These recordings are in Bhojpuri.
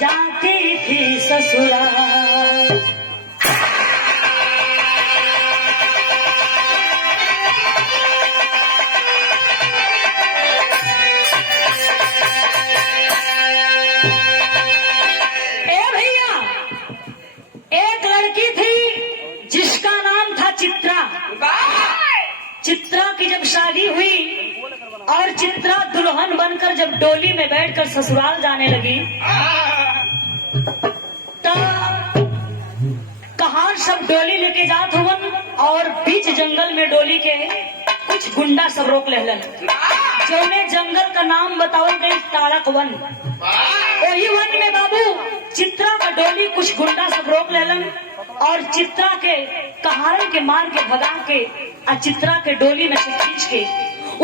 जाती थी ससुराल। ए भैया, एक लड़की थी जिसका नाम था चित्रा। चित्रा की जब शादी हुई और चित्रा दुल्हन बनकर जब डोली में बैठकर ससुराल जाने लगी तो कहार सब डोली लेके जात हुवन और बीच जंगल में डोली के कुछ गुंडा सब रोक लेलन। जौने जंगल का नाम बतावल गई तारक वन। वही वन में बाबू चित्रा का डोली कुछ गुंडा सब रोक लेलन और चित्रा के कहारन के मार के भगा के और चित्रा के डोली में से खींच के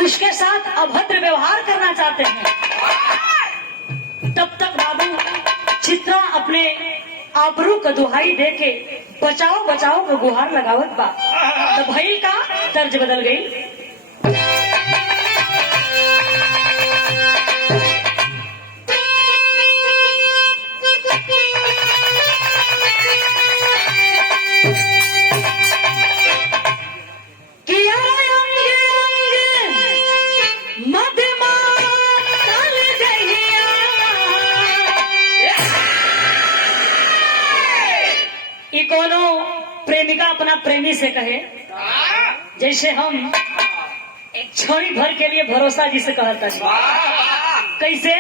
उसके साथ अभद्र व्यवहार करना चाहते हैं। तब तक बाबू चित्रा अपने आबरू का दुहाई दे के बचाओ बचाओ का गुहार लगावत बा। तो भइल का तर्ज बदल गई। कोनो प्रेमिका अपना प्रेमी से कहे जैसे हम एक छोरी भर के लिए भरोसा जिसे कहता है। कैसे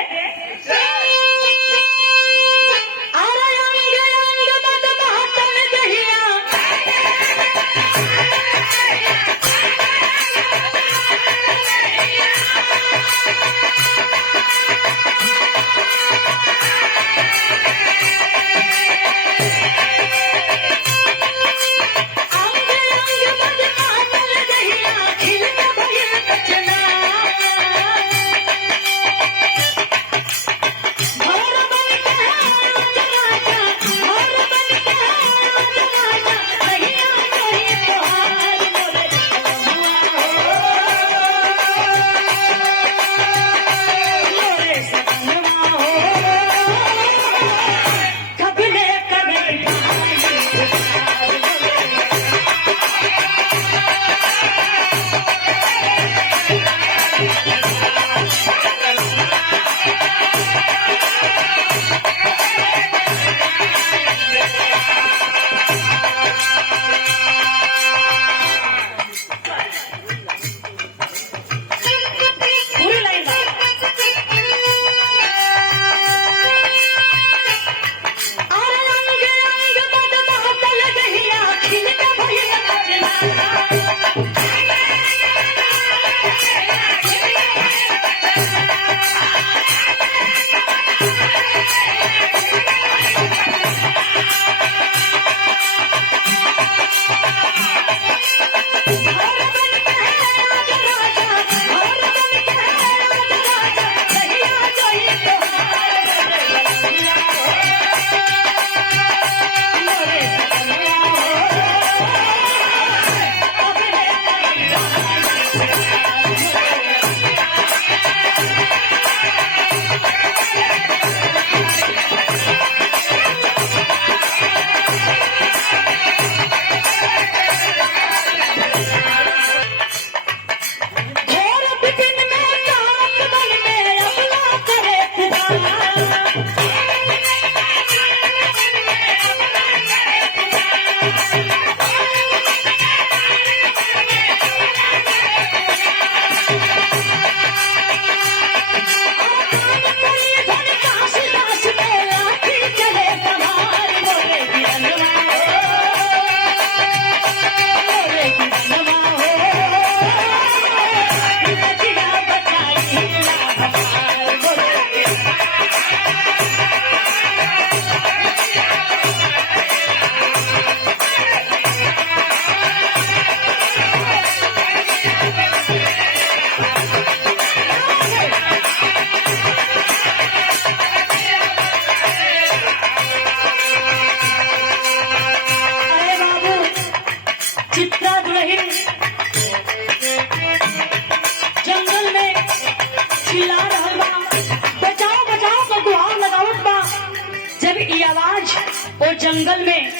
और जंगल में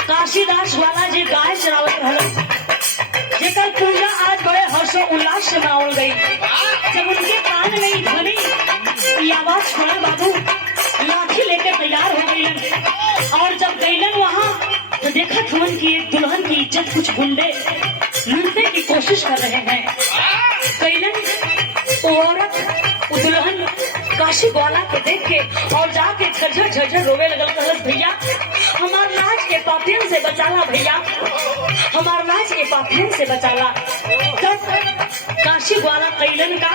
काशीदास वाला जी गाय चरावत रहल, जेकर पूजा आज बड़े हर्षो उल्लास से मनावल गई। जब उनके कान में ध्वनि की आवाज सुना, बाबू लाठी लेके तैयार हो गईलन। और जब गईलन वहाँ तो देखा थमन की एक दुल्हन की इज्जत कुछ गुंडे लूटने की कोशिश कर रहे हैं। गईलन वो औरत वो दुल्हन काशी ग्वाला को देख के और जाके झरझर झरझर रोवे लगल। कहलस भैया हमार लाज के पापियन से बचाला, भैया हमार लाज के पापियन से बचाला। तब काशी ग्वाला कैलन का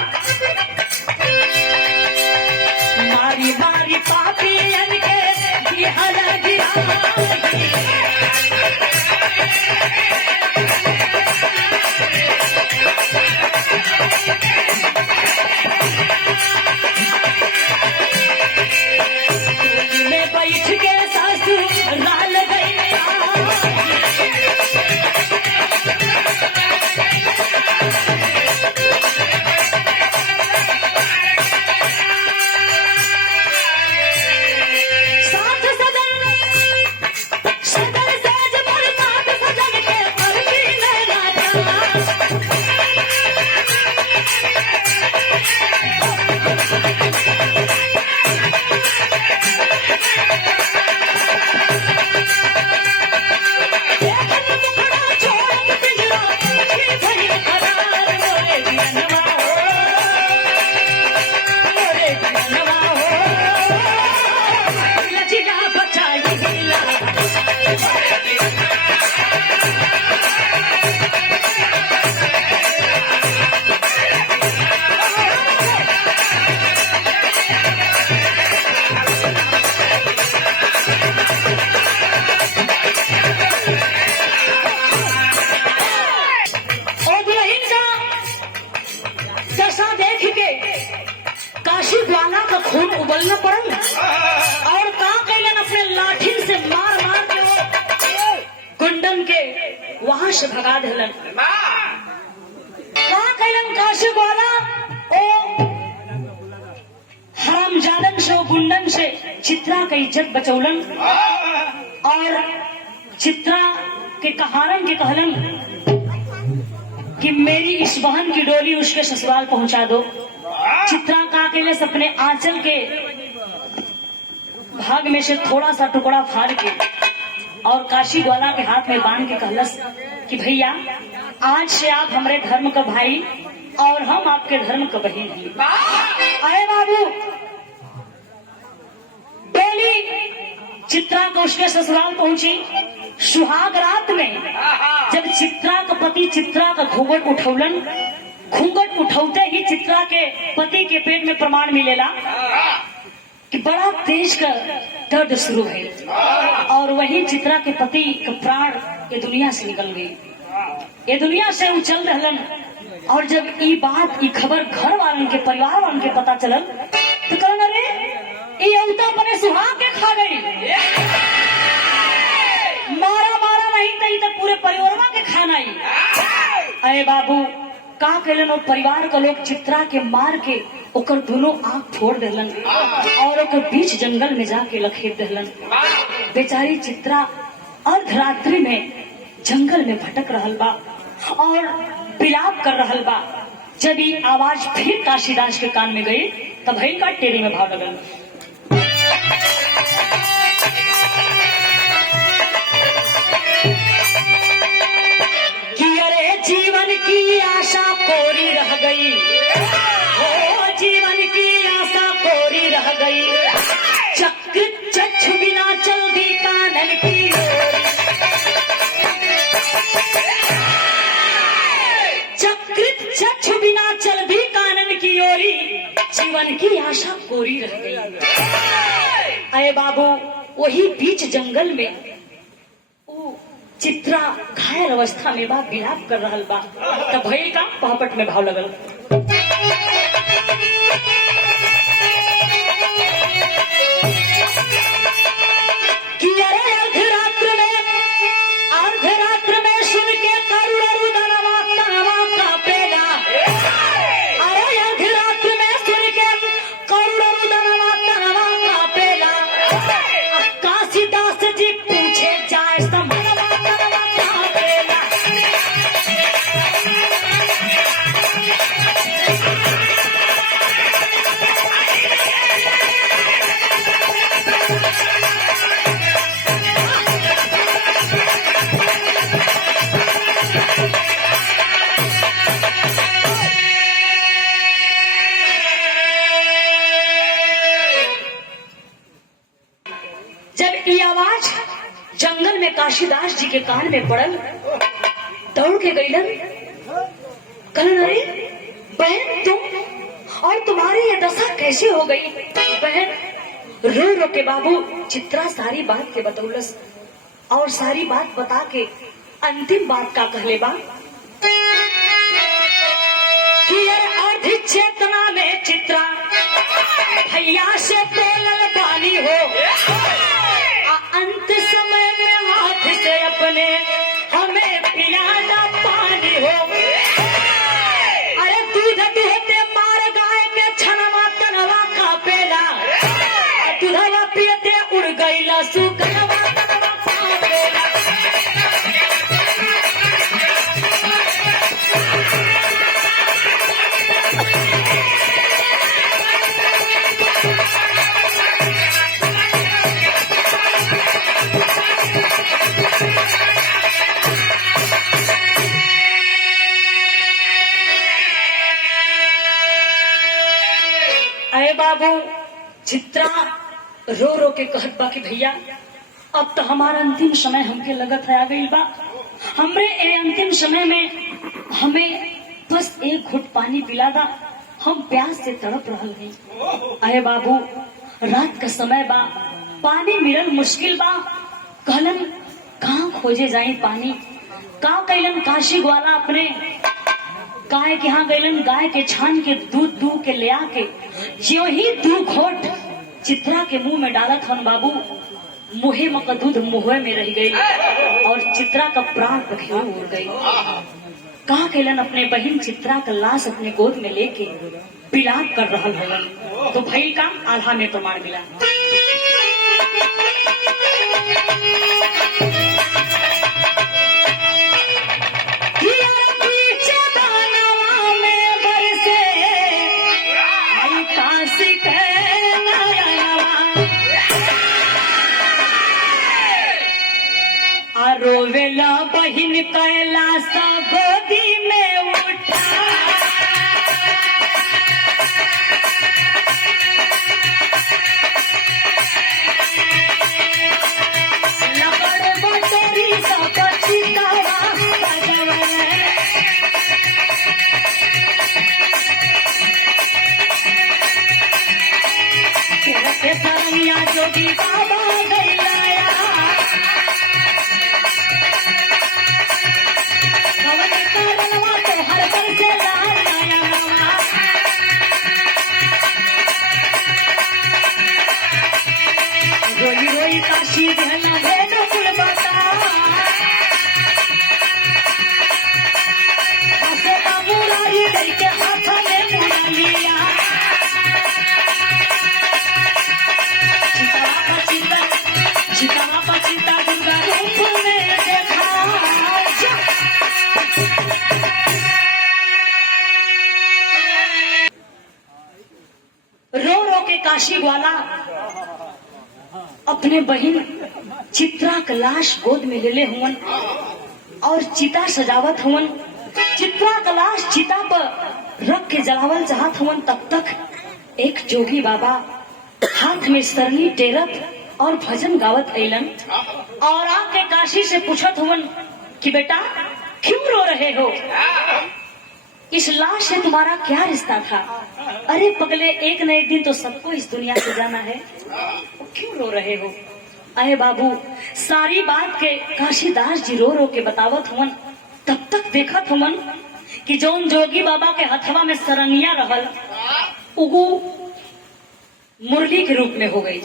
मारी मारी पापियन के गिहला गिरा। बैठ के सासू लाल गैया, साथ सजन सजन साज पर साथ सजन के पर भी लहरा जा। काशी ग्वाला का खून उबलना पड़ल और का कैलन अपने लाठी से मार मार के वो गुंडन के वहां से भगा दिलन। का कैलन काशी ग्वाला ओ हरामजादन से वो गुंडन से चित्रा का इज्जत बचौलन और चित्रा के कहारन के कहलन कि मेरी इस बहन की डोली उसके ससुराल पहुंचा दो। चित्रा का अकेले अपने आंचल के भाग में से थोड़ा सा टुकड़ा फाड़ के और काशी ग्वाला के हाथ में बांध के कहलस कि भैया आज से आप हमारे धर्म का भाई और हम आपके धर्म का बहन हैं। अरे बाबू डोली चित्रा को उसके ससुराल पहुंची। सुहाग रात में जब चित्रा का पति चित्रा का घूंघट उठौलन, घूंघट उठौते ही चित्रा के पति के पेट में प्रमाण मिलेला कि बड़ा तेज का दर्द शुरू है और वही चित्रा के पति का प्राण ये दुनिया से निकल गई, ये दुनिया से उछल रहलन। और जब ये बात ये खबर घर वालन के परिवार वालन के पता चलल तो कहलन अरे ये औता अपने सुहाग के खा गई, मारा मारा नहीं तई तो पूरे परिवार के खाना ही। अरे बाबू का कहलन परिवार का लोग चित्रा के मार के ओकर दोनों आंख फोड़ देलन और ओकर बीच जंगल में जाके लखेर देलन। बेचारी चित्रा अर्धरात्रि में जंगल में भटक रहल बा और विलाप कर रहल बा। जब ये आवाज फिर काशीदास के कान में गई तब भई का टेरी में भाव लगल। जीवन की आशा कोरी रह गई, हो जीवन की आशा कोरी रह गई, चक्र चक्षु बिना चल दी कानन की ओर, चक्र चक्षु बिना चल दी कानन की ओरी, जीवन की आशा कोरी रह गई। अरे बाबू वही बीच जंगल में चित्रा घायल अवस्था में बा विलाप कर रहल बा तब भई का पहपट में भाव लगल। कि अरे अर्धरात्र में सुन के करुण रुदनवा तनवा कांपेला, अरे अर्धरात्र में सुन के करुण रुदनवा तनवा कांपेला, काशीदास ये आवाज जंगल में काशीदास जी के कान में पड़ल, दौड़ के गईलन, कहलन अरे बहन तुम और तुम्हारी ये दशा कैसे हो गई? बहन रो रो के बाबू चित्रा सारी बात के बतौलस और सारी बात बता के अंतिम बात का कहले बा कि अर्ध चेतना में चित्रा भैया से बोलल बानी हो, अंत समय में हाथ से अपने हमें पिलाना पानी हो। अरे दूध दूहते मार गाय के छनवा तनवा का पेला, दूधवा पियते उड़ गईला सुकनवा तनवा का पेला। अरे बाबू चित्रा रो रो के कहत बा कि भैया अब तो हमारा अंतिम समय हमके लगत है आ गई बा, हमरे ए अंतिम समय में हमें बस एक घुट पानी पिला दा, हम प्यास से तड़प रहल हैं। अरे बाबू रात का समय बा, पानी मिलल मुश्किल बा, कहलन कहाँ खोजे जाई पानी? का कैलन काशी ग्वाला अपने गाय के यहाँ गैलन, गाय के छान के दूध दू के ले आके जो ही 2 घोट चित्रा के मुंह में डालत हन बाबू, मुहे में का दूध मुहे में रह गई और चित्रा का प्राण पखेरु उड़ गई। कहा कैलन अपने बहन चित्रा का लाश अपने गोद में लेके बिलाप कर रहा हवन, तो भई का आल्हा में तो मार मिला। रोवेला बहिन कैलाश गोदी में उठा, लकड़ बटोरी सब चितावा बजवले, के सरनिया जोगी बाबा गैलाया, रोई रोई काशी बहना भेद कुल बता, हसे का मुरारी दई के हाथ में मुरा लिया, चितावा पचिता दुर्गा रूप में देखा। रो रो के काशी वाला अपने बहन चित्रा का लाश गोद में ले ले हुवन और चिता सजावत हुवन। चित्रा का लाश चिता पर रख के जलावल चाहत हुवन, तब तक एक जोगी बाबा हाथ में सरनी टेरत और भजन गावत अइलन और आके काशी से पूछत हुवन कि बेटा क्यों रो रहे हो? इस लाश से तुम्हारा क्या रिश्ता था? अरे पगले एक न एक दिन तो सबको इस दुनिया से जाना है, क्यों रो रहे हो? अरे बाबू सारी बात के काशीदास जी रो रो के बतावत हुवन। तब तक देखत हुवन कि जौन जोगी बाबा के हथवा में सरनिया रहल उगू मुरली के रूप में हो गई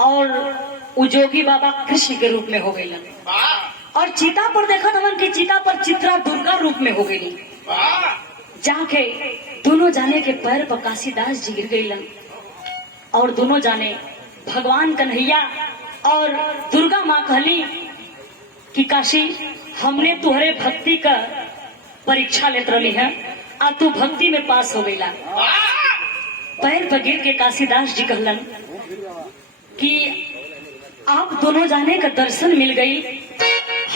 और वो जोगी बाबा कृष्ण के रूप में हो गई। और चीता पर देखत हुवन कि चीता पर चित्रा दुर्गा रूप में हो गई। जाके दोनों जाने के पैर पर काशीदास जी गिर गईलन और दोनों जाने भगवान कन्हैया और दुर्गा माँ कहली कि काशी हमने तुहरे भक्ति का परीक्षा लेत रही है आ तू भक्ति में पास हो गईला। पैर पर गिर के काशीदास जी कहलन कि आप दोनों जाने का दर्शन मिल गई,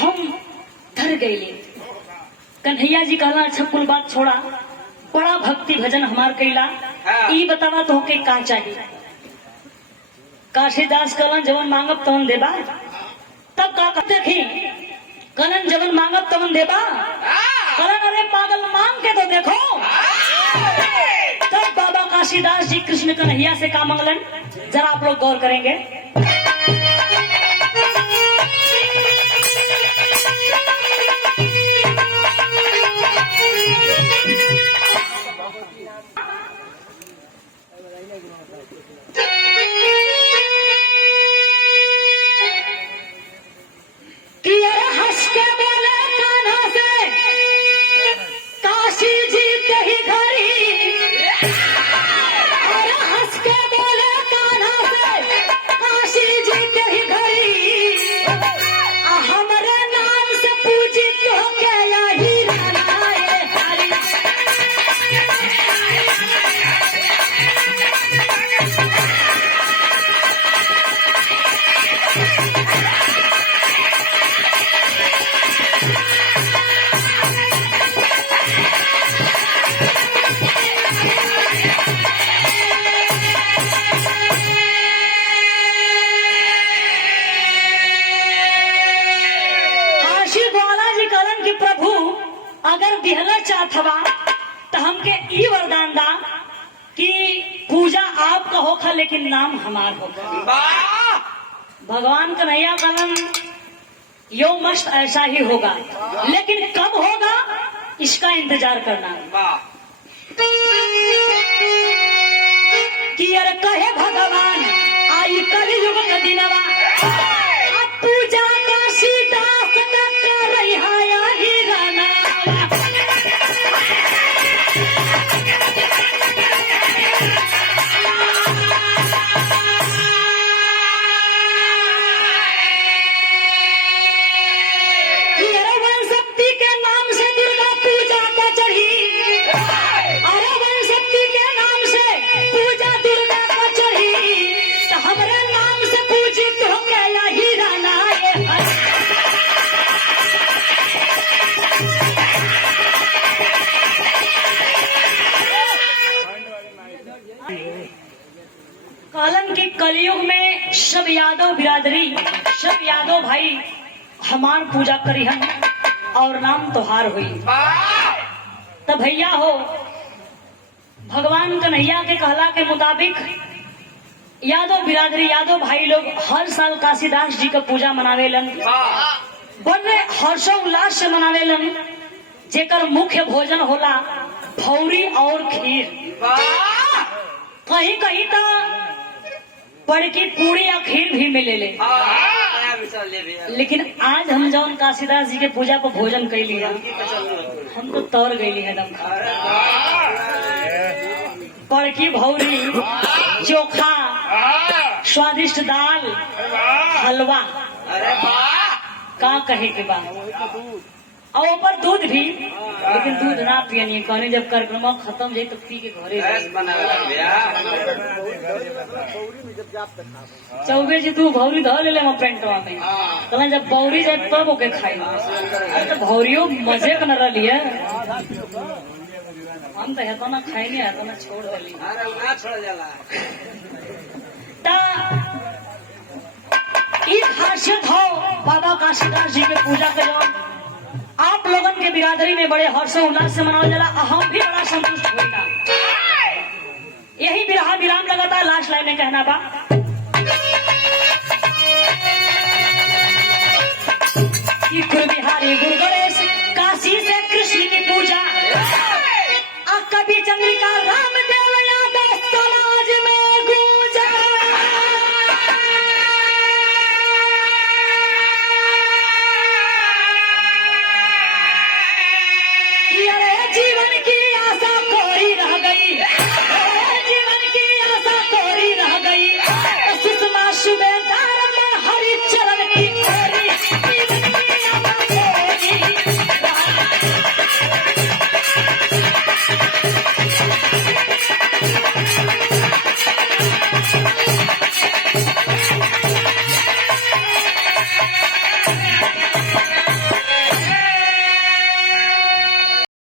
हम डर गए। कन्हैया जी कहला अच्छा कुल बात छोड़ा, बड़ा भक्ति भजन हमार कैला, ई बतावा तो के का चाहिए? काशीदास कलन जवन मांगब तवन देबा। तब का देखी कलन जवन मांगब तवन देबा। कलन अरे पागल मांग के तो देखो। तब बाबा काशीदास जी कृष्ण कन्हैया से का मंगलन, जरा आप लोग गौर करेंगे। कि अरे हंस के बोले कान्हा से काशी जी के ही घरी। अरे हंस के बोले कान्हा से काशी जी के ही घरी। हमारे नाम से पूछी तो क्या यही राना ये हरी। प्रभु अगर दिहला चाहतवा तो हमके ई वरदान दा कि पूजा आपका होगा लेकिन नाम हमार होगा। भगवान कन्हैया कलन यो मस्त ऐसा ही होगा, लेकिन कब होगा इसका इंतजार करना। कि यार कहे भगवान आई कलयुग का दिनवा। अब पूजा काशीदास का कर रही ही राना। शक्ति के नाम से दुर्गा पूजा का चढ़ी। अरे वन शक्ति के नाम से पूजा दुर्गा का चढ़ी। तो हमारे नाम से पूजित हो गया ही राना ये। कालन के कलयुग में सब यादव बिरादरी, सब यादव भाई हमार पूजा करी हम और नाम तोहार हुई। तब भैया हो भगवान कन्हैया के कहला के मुताबिक यादव बिरादरी, यादव भाई लोग हर साल काशीदास जी का पूजा मनावेलन। बड़े हर्षोल्लास से मनावेलन, जेकर मुख्य भोजन होला भौरी और खीर। कहीं कहीं तो बड़की पूरी या खीर भी मिले ले। लेकिन आज हम जौन काशीदास जी के पूजा पर भोजन कैली है, हम तो तौर गईली है दम। बड़की भौरी, चोखा, स्वादिष्ट दाल, हलवा, का कहे के बाद और ऊपर दूध भी। लेकिन दूध ना पियनी कहने, जब कार्यक्रम खत्म जाए तो पी के घरे। चौबे जी तू भौरी धो ले पेंटवा में, कहना जब भौरी जाए तब ओके खाई। अरे तो भौरियो मजे का न रही है। हम तो हेतना खाई नहीं, हेतना छोड़ दिली। खासियत हो बाबा काशीदास जी के पूजा के जब आप लोगन के बिरादरी में बड़े हर्षोल्लास से मनावल जाला, हम भी बड़ा संतुष्ट होगा। यही बिरहा विराम लगातार लास्ट लाइन में कहना बा।